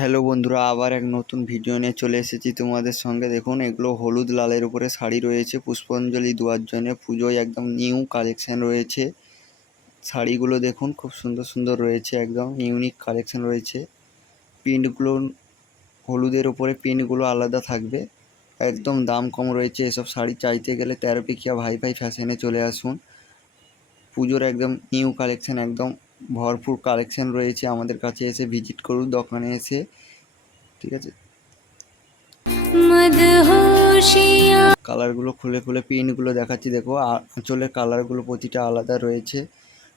Hello বন্ধুরা, আবার এক নতুন ভিডিও নিয়ে চলে এসেছি তোমাদের সঙ্গে। দেখুন, এগুলো হলুদ লালের উপরে শাড়ি রয়েছে, পুষ্পাঞ্জলি দেওয়ার জন্য, পুজোয় একদম নিউ কালেকশন রয়েছে। শাড়িগুলো দেখুন, খুব সুন্দর সুন্দর রয়েছে, একদম ইউনিক কালেকশন রয়েছে। প্রিন্টগুলো হলুদের উপরে প্রিন্টগুলো আলাদা থাকবে। একদম দাম কম রয়েছে, এসব শাড়ি চাইতে গেলে তেরো পিকিয়া ভাই ভাই ফ্যাশনে চলে আসুন। পুজোর একদম নিউ কালেকশন একদম ভরপুর কালেকশন রয়েছে আমাদের কাছে এসে ভিজিট করুন দোকানে এসে ঠিক আছে? কালারগুলো খুলে খুলে পিনগুলো দেখাচ্ছি দেখো আঁচলের কালারগুলো প্রতিটা আলাদা রয়েছে।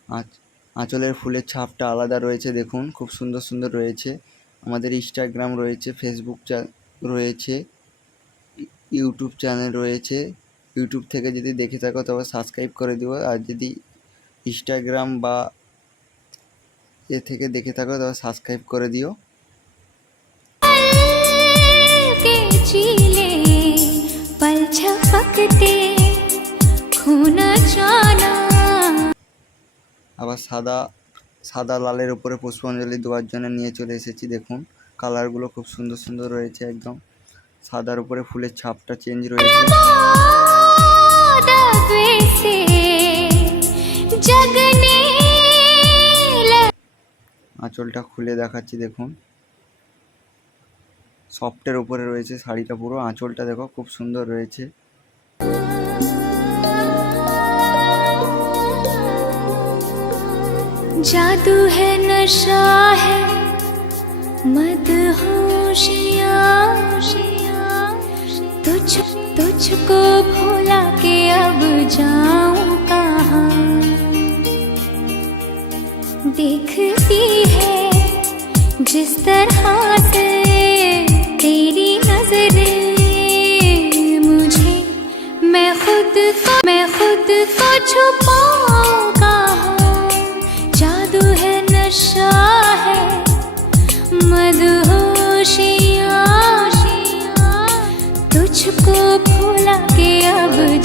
আঁচ- আঁচলের ফুলের ছাপটা আলাদা রয়েছে দেখুন খুব সুন্দর সুন্দর রয়েছে। আমাদের ইনস্টাগ্রাম রয়েছে ফেসবুক রয়েছে ইউটিউব চ্যানেল রয়েছে। ইউটিউব থেকে যদি দেখে থাকো তবে সাবস্ক্রাইব করে দিও। আর যদি ইনস্টাগ্রাম বা এ থেকে দেখে থাকো তবে সাবস্ক্রাইব করে দিও। আবার সাদা সাদা লালের উপরে পুষ্পাঞ্জলি দেওয়ার জন্য নিয়ে চলে এসেছি দেখুন। কালারগুলো খুব সুন্দর সুন্দর রয়েছে একদম। সাদার উপরে ফুলের ছাপটা চেঞ্জ রয়েছে। আঁচলটা খুলে দেখাচ্ছি দেখুন সফটের উপরে রয়েছে শাড়িটা পুরো আঁচলটা দেখো খুব সুন্দর রয়েছে जादू है नशा है मदहोशिया तुझ तुझको भुला के देखती है। जिस तरह से तेरी मुझे, मैं खुद को, मैं खुद को छुपाऊं कहाँ जादू है, नशा है, मदहोशिया, तुझको भुला के अब